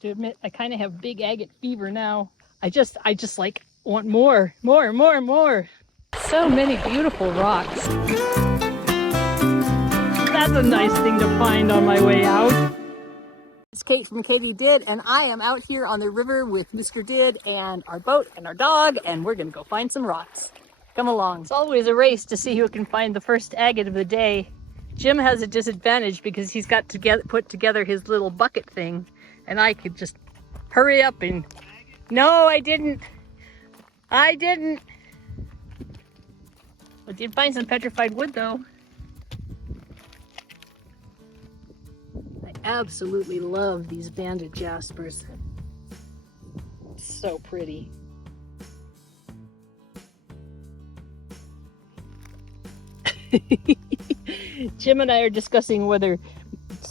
to admit I kind of have big agate fever now. I just like want more. So many beautiful rocks. That's a nice thing to find on my way out. It's Kate from Katie Did, and I am out here on the river with Mr. Did and our boat and our dog, and we're gonna go find some rocks. Come along. It's always a race to see who can find the first agate of the day. Jim has a disadvantage because he's got to put together his little bucket thing, and I could just hurry up and... No, I didn't. I did find some petrified wood though. I absolutely love these banded jaspers. So pretty. Jim and I are discussing whether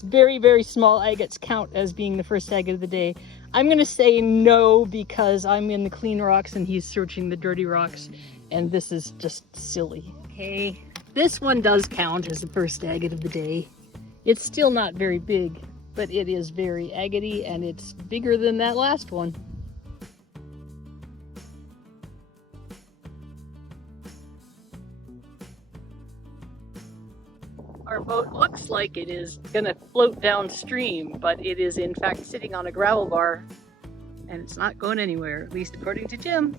very, very small agates count as being the first agate of the day. I'm going to say no because I'm in the clean rocks and he's searching the dirty rocks, and this is just silly. Okay, this one does count as the first agate of the day. It's still not very big, but it is very agate-y, and it's bigger than that last one. Our boat looks like it is gonna float downstream, but it is in fact sitting on a gravel bar, and it's not going anywhere, at least according to Jim.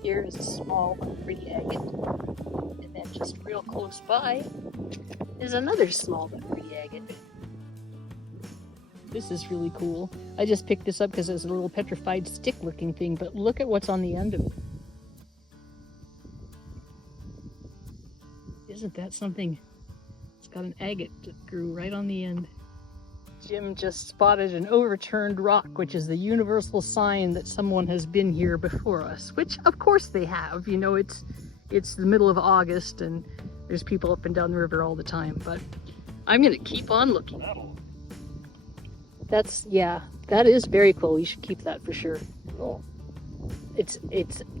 Here is a small, pretty agate, and then just real close by is another small but pretty agate. This is really cool. I just picked this up because it's a little petrified stick-looking thing, but look at what's on the end of it. Isn't that something? It's got an agate that grew right on the end. Jim just spotted an overturned rock, which is the universal sign that someone has been here before us, which of course they have. You know, it's the middle of August and there's people up and down the river all the time, but I'm gonna keep on looking. Yeah, that is very cool. You should keep that for sure. Cool. It's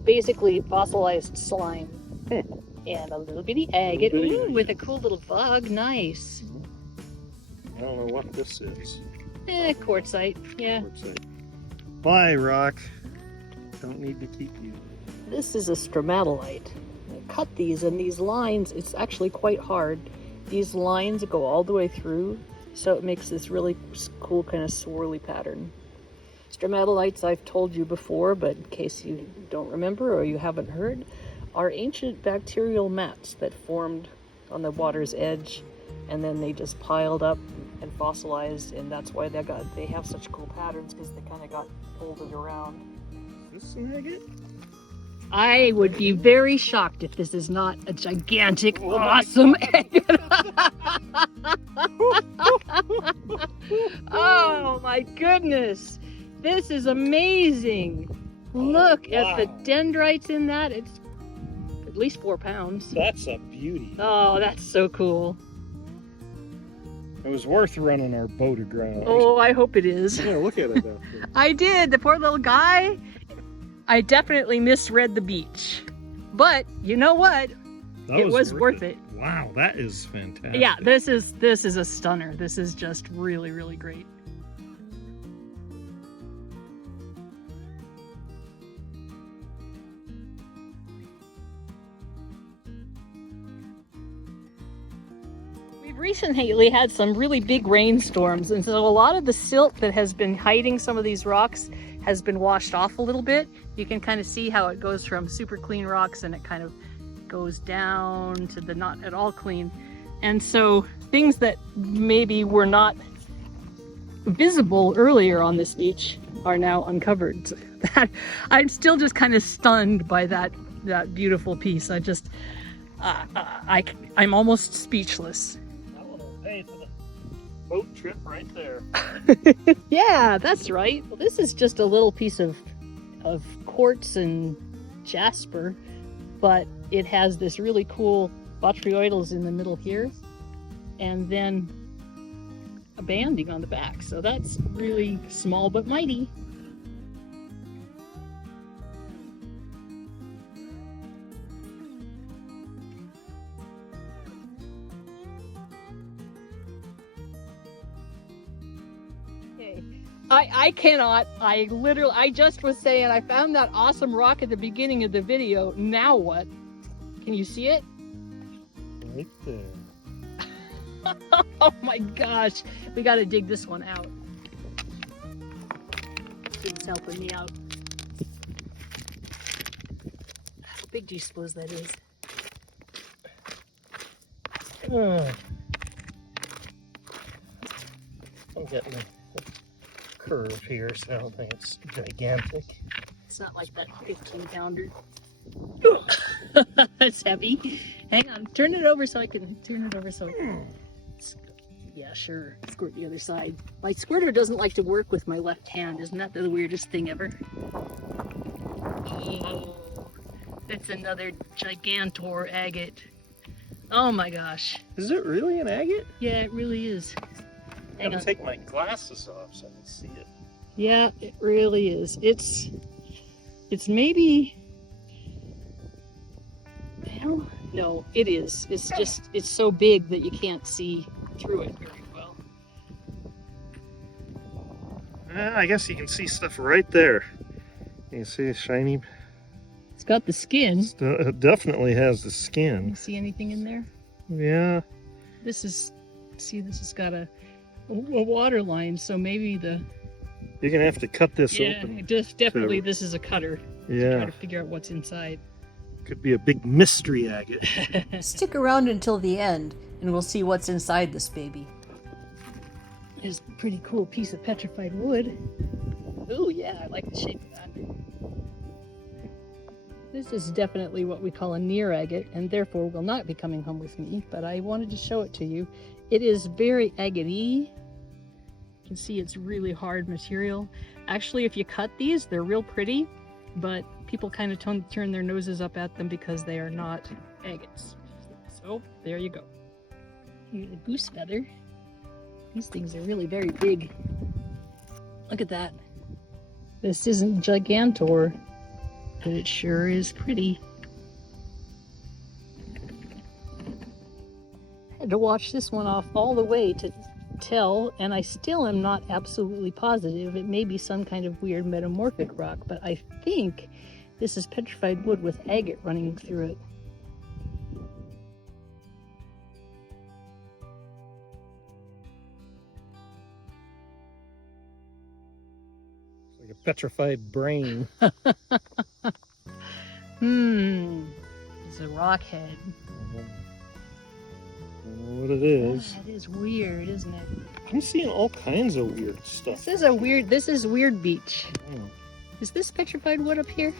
basically fossilized slime. And a little bitty agate. Ooh, with a cool little bug. Nice. I don't know what this is. Quartzite. Yeah. Quartzite. Bye, rock. Don't need to keep you. This is a stromatolite. I cut these, and these lines, it's actually quite hard. These lines go all the way through, so it makes this really cool kind of swirly pattern. Stromatolites, I've told you before, but in case you don't remember or you haven't heard, are ancient bacterial mats that formed on the water's edge, and then they just piled up and fossilized, and that's why they have such cool patterns, because they kind of got folded around. Is this an agate? I would be very shocked if this is not a gigantic, awesome agate. Oh my goodness, this is amazing. Look at the dendrites in that. It's at least 4 pounds. That's a beauty. Oh, that's so cool. It was worth running our boat aground. Oh, I hope it is. Yeah, look at it out there. I did. The poor little guy. I definitely misread the beach. But you know what? It was worth it. Wow, that is fantastic. Yeah, this is a stunner. This is just really, really great. We've recently had some really big rainstorms, and so a lot of the silt that has been hiding some of these rocks has been washed off a little bit. You can kind of see how it goes from super clean rocks and it kind of goes down to the not at all clean. And so things that maybe were not visible earlier on this beach are now uncovered. I'm still just kind of stunned by that beautiful piece. I'm almost speechless. That one will pay for the boat trip right there. Yeah, that's right. Well, this is just a little piece of quartz and jasper, but it has this really cool botryoidals in the middle here, and then a banding on the back. So that's really small but mighty. I cannot. I just was saying I found that awesome rock at the beginning of the video. Now what? Can you see it? Right there. Oh my gosh. We got to dig this one out. It's helping me out. How big do you suppose that is? I'm getting a curve here, so I don't think it's gigantic. It's not like that 15-pounder. It's heavy. Hang on. Turn it over so I can Yeah, sure. Squirt the other side. My squirter doesn't like to work with my left hand. Isn't that the weirdest thing ever? Oh, it's another gigantor agate. Oh my gosh. Is it really an agate? Yeah, it really is. I have to take my glasses off so I can see it. Yeah, it really is. It's maybe, well, no, it is. It's just, it's so big that you can't see through it very well. I guess you can see stuff right there. You can see a shiny. It's got the skin. It definitely has the Can skin. you see anything in there? Yeah. This has got a water line, so maybe the... You're going to have to cut this open. Yeah, definitely this is a cutter. To Yeah. try to figure out what's inside. Could be a big mystery agate. Stick around until the end, and we'll see what's inside this baby. There's a pretty cool piece of petrified wood. Oh yeah, I like the shape of that. This is definitely what we call a near agate, and therefore will not be coming home with me, but I wanted to show it to you. It is very agate-y. You can see it's really hard material. Actually, if you cut these, they're real pretty, but people kind of turn their noses up at them because they are not agates. So there you go. Here's a goose feather. These things are really very big. Look at that. This isn't gigantor, but it sure is pretty. I had to wash this one off all the way to tell, and I still am not absolutely positive. It may be some kind of weird metamorphic rock, but I think this is petrified wood with agate running through it. Like a petrified brain. It's a rock head. I don't know what it is. That is weird, isn't it? I'm seeing all kinds of weird stuff. This is weird beach. Is this petrified wood up here?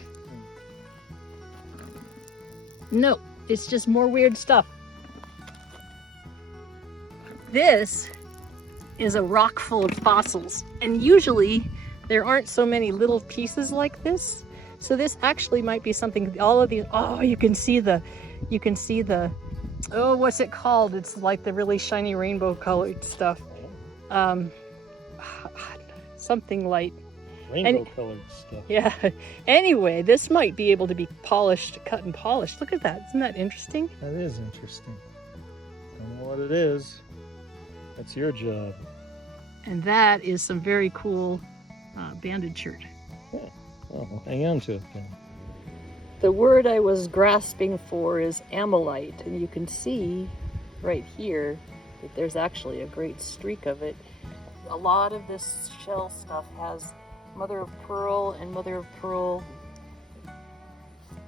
No, it's just more weird stuff. This is a rock full of fossils, and usually there aren't so many little pieces like this. So this actually might be something, all of these, oh, you can see the, oh, what's it called? It's like the really shiny rainbow colored stuff. Something light. Rainbow colored stuff. Yeah. Anyway, this might be able to be polished, cut and polished. Look at that. Isn't that interesting? That is interesting. Don't know what it is. That's your job. And that is some very cool banded shirt. Yeah. Oh, well, hang on to it then. The word I was grasping for is ammonite, and you can see right here that there's actually a great streak of it. A lot of this shell stuff has mother of pearl, and mother of pearl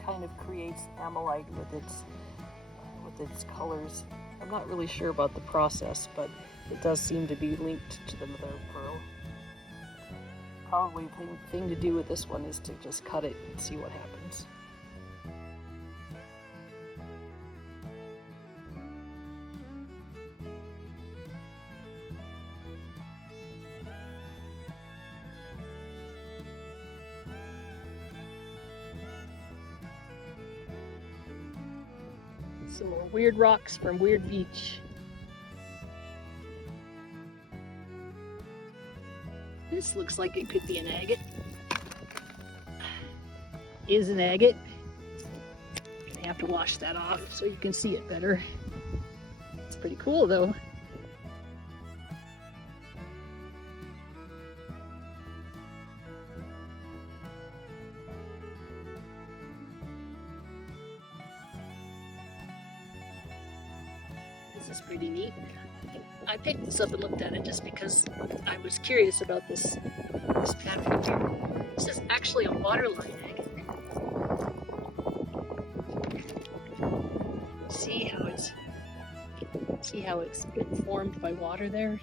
kind of creates ammonite with its colors. I'm not really sure about the process, but it does seem to be linked to the mother of pearl. Probably the thing to do with this one is to just cut it and see what happens. Some more weird rocks from Weird Beach. This looks like it could be an agate. Is an agate. Gonna have to wash that off so you can see it better. It's pretty cool though. This is pretty neat. I picked this up and looked at it just because I was curious about this pattern here. This is actually a waterline agate. See how it's been formed by water there?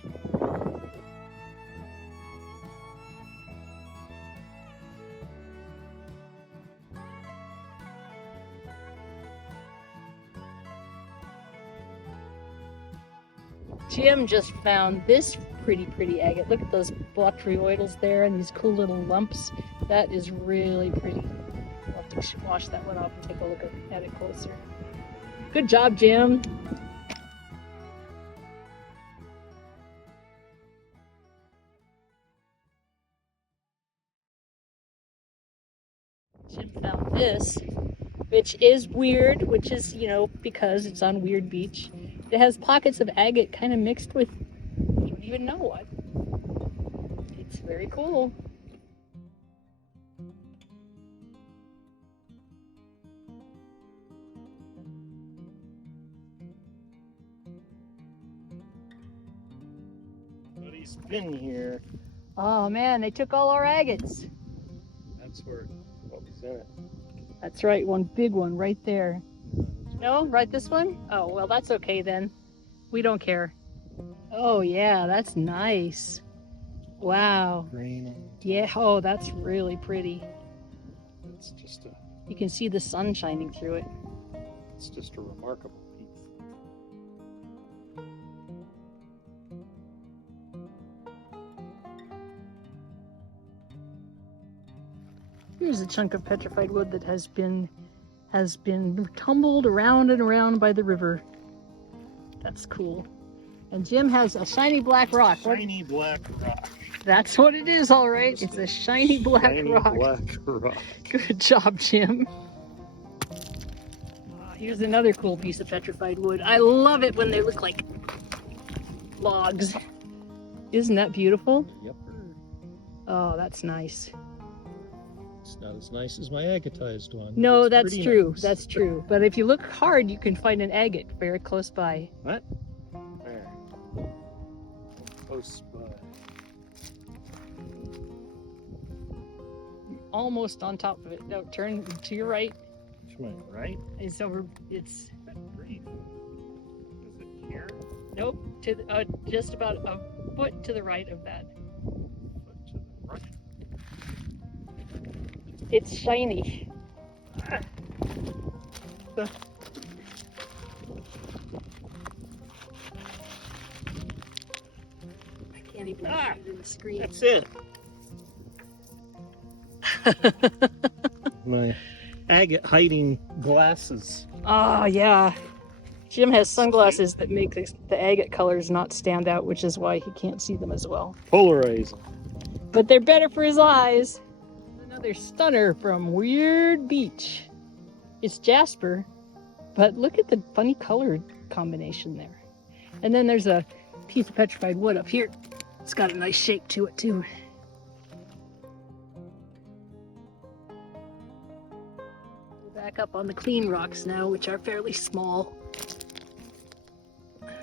Jim just found this pretty agate. Look at those botryoidals there and these cool little lumps. That is really pretty. I'll have to wash that one off and take a look at it closer. Good job, Jim. Jim found this, which is weird, which is, you know, because it's on Weird Beach. It has pockets of agate kind of mixed with, you don't even know what. It's very cool. Buddy's been here. Oh man, they took all our agates. That's where what was in it. That's right, one big one right there. No, right this one? Oh, well, that's okay then. We don't care. Oh yeah, that's nice. Wow. Green. Yeah, oh, that's really pretty. It's just a. You can see the sun shining through it. It's just a remarkable piece. Here's a chunk of petrified wood that has been tumbled around and around by the river. That's cool. And Jim has a shiny black rock. Shiny black rock. That's what it is, all right. It's a shiny black rock. Black rock. Good job, Jim. Here's another cool piece of petrified wood. I love it when they look like logs. Isn't that beautiful? Yep. Oh, that's nice. It's not as nice as my agatized one. No, It's that's pretty true. nice. That's true. But if you look hard, you can find an agate very close by. What? There. Close by. Almost on top of it. No, turn to your right. Which way, right? It's over. It's Breathe. Is it here? nope. To the, just about a foot to the right of that. Foot to the right. It's shiny. I can't even see it in the screen. That's it. My agate hiding glasses. Oh yeah. Jim has sunglasses that make the agate colors not stand out, which is why he can't see them as well. Polarizing. But they're better for his eyes. Another stunner from Weird Beach. It's jasper, but look at the funny color combination there. And then there's a piece of petrified wood up here. It's got a nice shape to it too. We're back up on the clean rocks now, which are fairly small.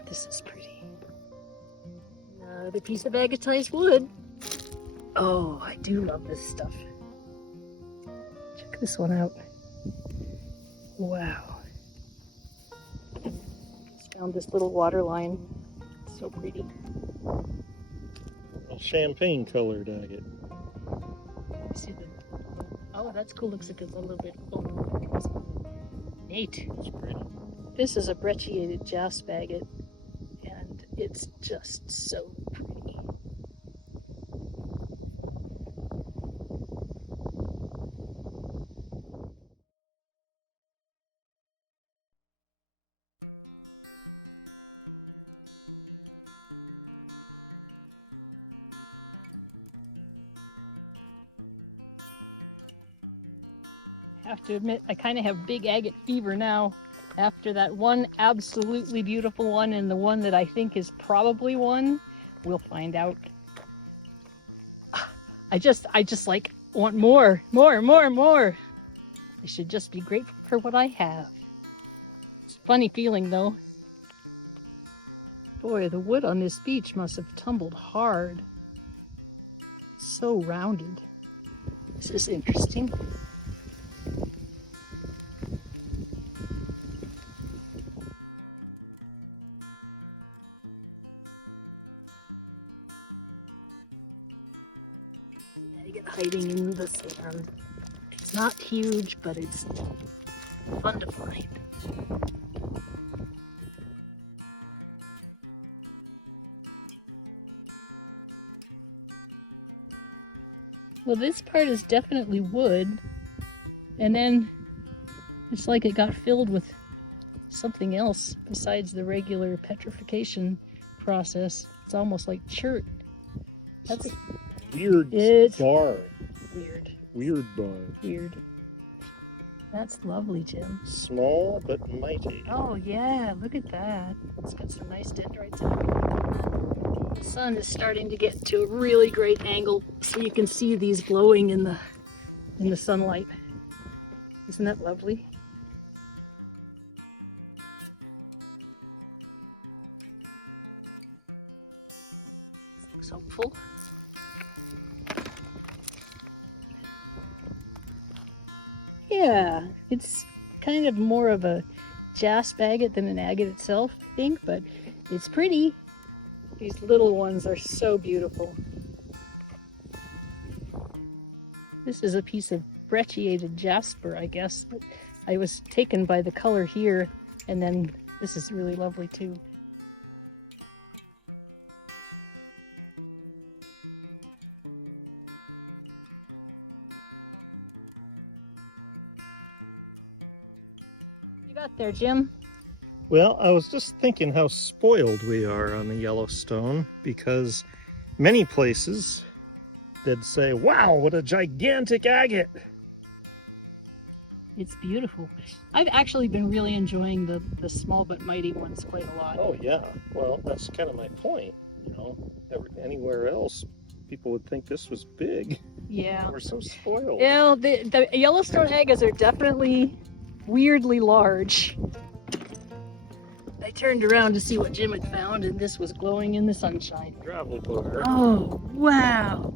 This is pretty. Another piece of agatized wood. Oh, I do love this stuff. Check this one out. Wow. Just found this little water line. It's so pretty. Champagne colored agate. See the. Oh, that's cool. Looks like it's a little bit. Oh, neat. It's pretty. This is a brecciated jasper agate, and it's just so pretty. I have to admit, I kind of have big agate fever now after that one absolutely beautiful one and the one that I think is probably one. We'll find out. I just like want more. I should just be grateful for what I have. It's a funny feeling though. Boy, the wood on this beach must have tumbled hard. So rounded. This is interesting. Agate hiding in the sand. It's not huge, but it's fun to find. Well, this part is definitely wood, and then it's like it got filled with something else besides the regular petrification process. It's almost like chert. That's Weird bar. Weird. Weird bar. Weird. That's lovely, Jim. Small but mighty. Oh yeah, look at that. It's got some nice dendrites in it. The sun is starting to get to a really great angle, so you can see these glowing in the sunlight. Isn't that lovely? Looks hopeful. Yeah, it's kind of more of a jasp agate than an agate itself, I think, but it's pretty. These little ones are so beautiful. This is a piece of brecciated jasper, I guess, but I was taken by the color here, and then this is really lovely too. You got there, Jim? Well, I was just thinking how spoiled we are on the Yellowstone, because many places they'd say, wow, what a gigantic agate. It's beautiful. I've actually been really enjoying the small but mighty ones quite a lot. Oh yeah, well that's kind of my point, you know. Anywhere else people would think this was big. Yeah. We're so spoiled. Yeah, the Yellowstone agates are definitely weirdly large. I turned around to see what Jim had found, and this was glowing in the sunshine. Gravel bar. Oh, wow.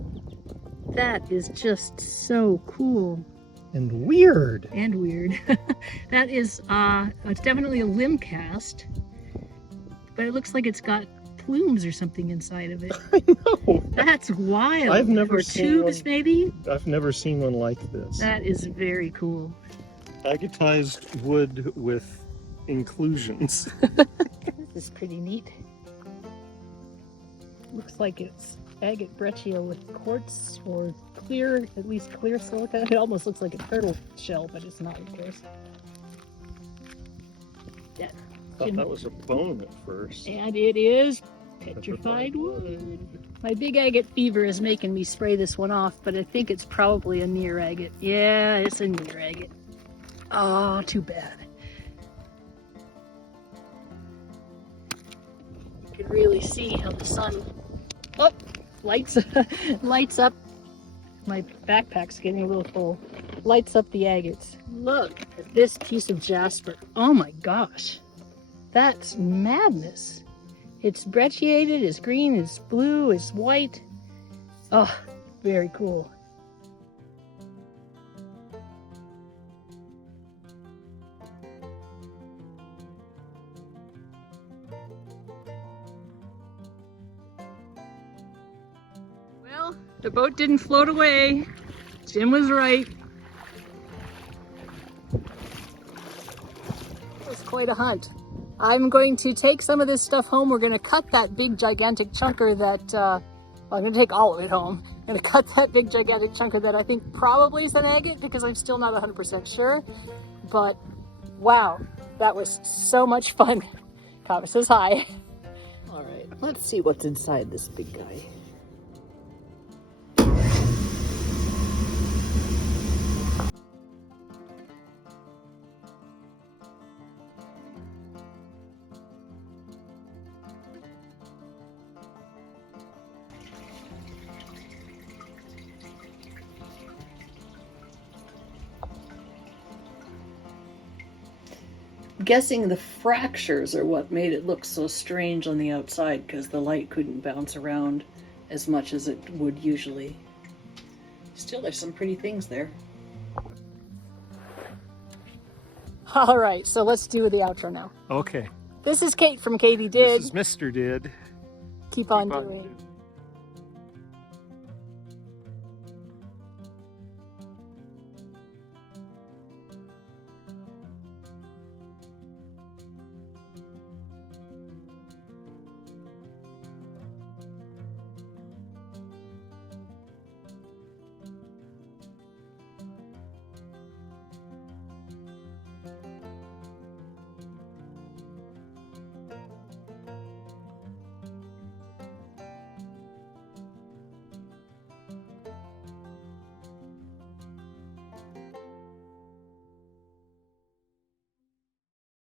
That is just so cool. And weird. And weird. That is, it's definitely a limb cast, but it looks like it's got plumes or something inside of it. I know. That's wild. I've never or seen tubes, one. maybe? I've never seen one like this. That is very cool. Agatized wood with inclusions. This is pretty neat. Looks like it's agate breccia with quartz or clear, at least clear silica. It almost looks like a turtle shell, but it's not, of course. Yeah. Thought that was a bone at first. And it is petrified wood. My big agate fever is making me spray this one off, but I think it's probably a near agate. Yeah, it's a near agate. Oh, too bad. You can really see how the sun lights up. My backpack's getting a little full. Lights up the agates. Look at this piece of jasper. Oh my gosh. That's madness. It's brecciated, it's green, it's blue, it's white. Oh, very cool. Well, the boat didn't float away. Jim was right. It was quite a hunt. I'm going to take some of this stuff home. We're going to cut that big gigantic chunker that, well, I'm going to take all of it home. I'm going to cut that big gigantic chunker that I think probably is an agate because I'm still not 100% sure. But wow, that was so much fun. Kava says hi. All right, let's see what's inside this big guy. guessing the fractures are what made it look so strange on the outside, because the light couldn't bounce around as much as it would usually. Still, there's some pretty things there. All right, so let's do the outro now. Okay. This is Kate from Katie Did. This is Mr. Did. Keep on doing.